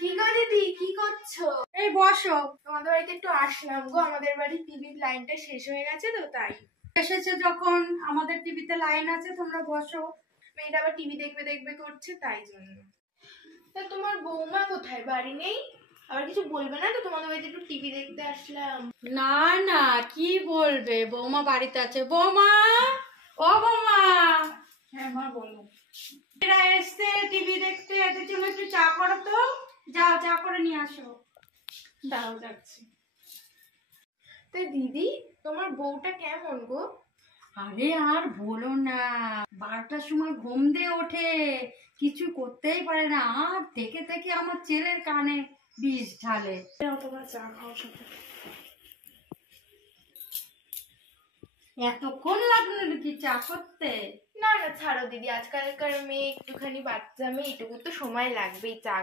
কি গো দিদি, কি করছো? এই বসো। তোমাদের বাড়িতে একটু আসলাম গো, আমাদের বাড়ির টিভির লাইনটা শেষ হয়ে গেছে তো তাই। এসেছে যখন আমাদের টিভিতে লাইন আছে, তোমরা বসো। মেয়েটা আবার টিভি দেখবে দেখবে করছে তাই জন্য। তা তোমার বৌমা কোথায়? বাড়ি নেই? আবার কিছু বলবে না তো? তোমাদের বাড়িতে একটু টিভি দেখতে আসলাম। না না, কি বলবে, বৌমা বাড়িতে আছে। বৌমা, ও বৌমা। হ্যাঁ মা বলো। এরা এসছে টিভি দেখতে, এদের জন্য একটু চা করো তো। যাও, চা করে নিয়ে আসো। দাও যাচ্ছি। তো দিদি, তোমার বউটা কেমন গো? আরে আর বলো না, 12টার সময় ঘুম দিয়ে ওঠে, কিছু করতেই পারে না, আর থেকে থেকে আমার ছেলের কানে বিষ ঢালে। তোমার চা খাওয়ার সাথে এতক্ষণ লাগলো নাকি চা করতে? না না ছাড়ো দিদি, আজকালকার মেয়ে, একটুখানি বাচ্চা মেয়ে, এটুকু তো সময় লাগবেই চা